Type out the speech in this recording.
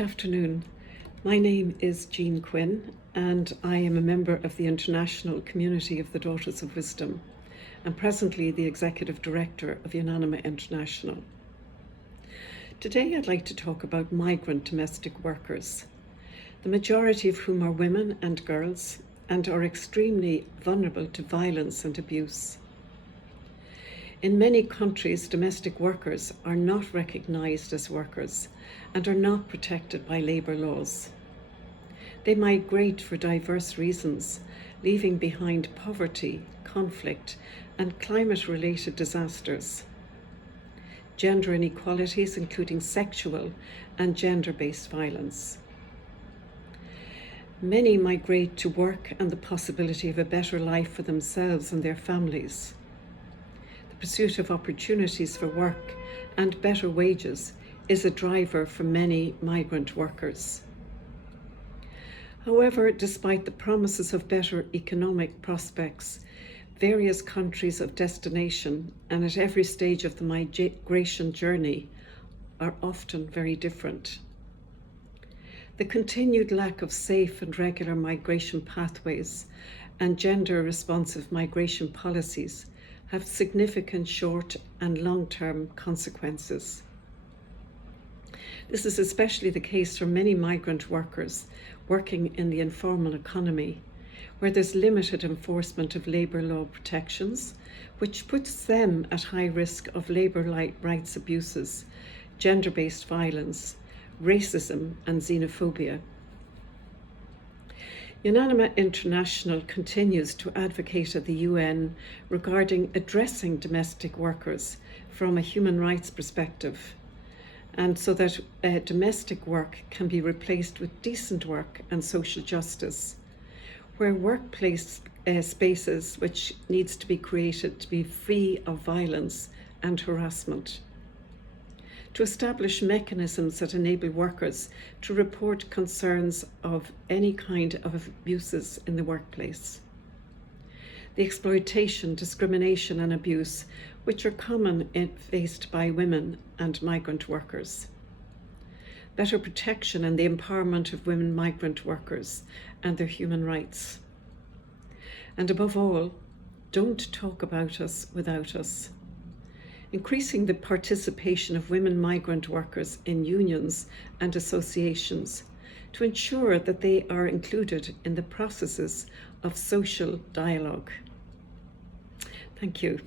Good afternoon. My name is Jean Quinn and I am a member of the international community of the Daughters of Wisdom and presently the Executive Director of UNANIMA International. Today I'd like to talk about migrant domestic workers, the majority of whom are women and girls and are extremely vulnerable to violence and abuse. In many countries, domestic workers are not recognised as workers and are not protected by labour laws. They migrate for diverse reasons, leaving behind poverty, conflict and climate-related disasters. Gender inequalities, including sexual and gender-based violence. Many migrate to work and the possibility of a better life for themselves and their families. The pursuit of opportunities for work and better wages is a driver for many migrant workers. However, despite the promises of better economic prospects, various countries of destination and at every stage of the migration journey are often very different. The continued lack of safe and regular migration pathways and gender-responsive migration policies have significant short and long-term consequences. This is especially the case for many migrant workers working in the informal economy, where there's limited enforcement of labour law protections, which puts them at high risk of labour rights abuses, gender-based violence, racism and xenophobia. UNANIMA International continues to advocate at the UN regarding addressing domestic workers from a human rights perspective, and so that domestic work can be replaced with decent work and social justice, where workplace spaces which needs to be created to be free of violence and harassment. To establish mechanisms that enable workers to report concerns of any kind of abuses in the workplace. The exploitation, discrimination and abuse which are common faced by women and migrant workers. Better protection and the empowerment of women migrant workers and their human rights. And above all, don't talk about us without us. Increasing the participation of women migrant workers in unions and associations to ensure that they are included in the processes of social dialogue. Thank you.